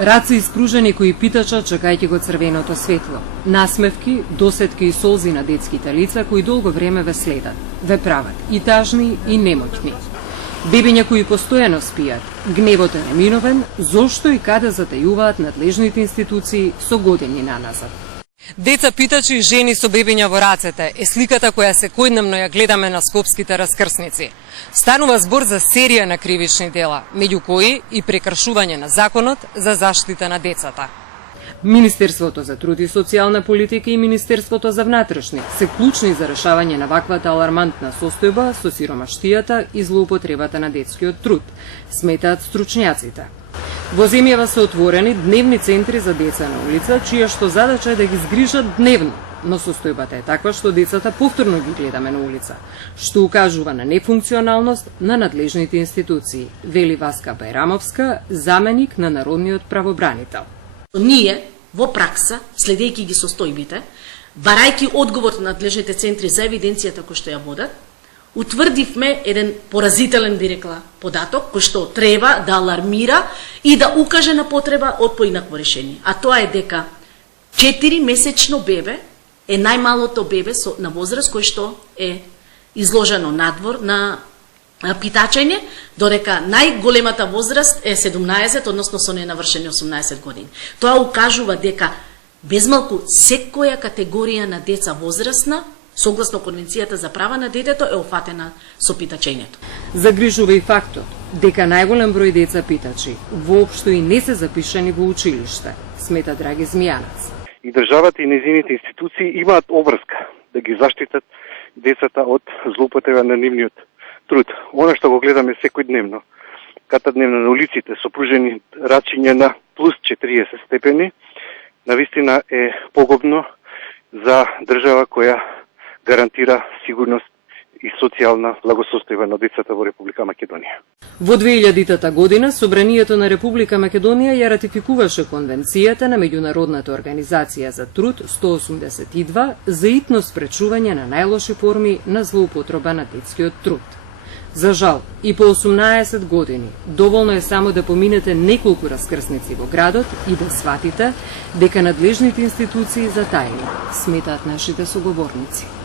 Раце испружени кои питачат чекајќи го црвеното светло. Насмевки, досетки и солзи на детските лица кои долго време ве следат, ве прават и тажни и немоќни. Бебиња кои постојано спијат, гневот е неминовен, зошто и каде затајуваат надлежните институции со години наназад. Деца питачи и жени со бебиња во рацете е сликата која секојдневно ја гледаме на скопските раскрсници. Станува збор за серија на кривични дела, меѓу кои и прекршување на законот за заштита на децата. Министерството за труд и социјална политика и Министерството за внатрешни се клучни за решавање на ваквата алармантна состојба со сиромаштијата и злоупотребата на детскиот труд, сметаат стручњаците. Во земјава се отворени дневни центри за деца на улица, чија што задача е да ги згрижат дневно, но состојбата е таква што децата повторно ги гледаме на улица, што укажува на нефункционалност на надлежните институции, вели Васка Бајрамовска, заменик на народниот правобранител. Ние во пракса, следејќи ги состојбите, барајќи одговор на надлежните центри за евиденцијата кој што ја водат, утврдивме еден поразителен, би рекла, податок кој што треба да алармира и да укаже на потреба од поинакво решение. А тоа е дека 4-месечно бебе е најмалото бебе на возраст кој што е изложено надвор на питачење, додека најголемата возраст е 17, односно со ненавршени 18 години. Тоа укажува дека безмалку секоја категорија на деца возрастна, согласно Конвенцијата за права на детето, е офатена со питачењето. Загрижува и фактот дека најголем број деца питачи воопшто и не се запишани во училиште, смета Драги Змијанац. И државата и нејзините институции имаат обврска да ги заштитат децата од злоупотреба на нивниот труд. Она што го гледаме секојдневно, катадневно на улиците со пружени рачиња на плюс 40 степени, навистина е погубно за држава која гарантира сигурност и социјална благосостојба на децата во Република Македонија. Во 2000 година Собранието на Република Македонија ја ратификуваше Конвенцијата на Меѓународната организација за труд 182 за итно спречување на најлоши форми на злоупотреба на детскиот труд. За жал, и по 18 години, доволно е само да поминете неколку раскрсници во градот и да сватите дека надлежните институции затаени, сметаат нашите соговорници.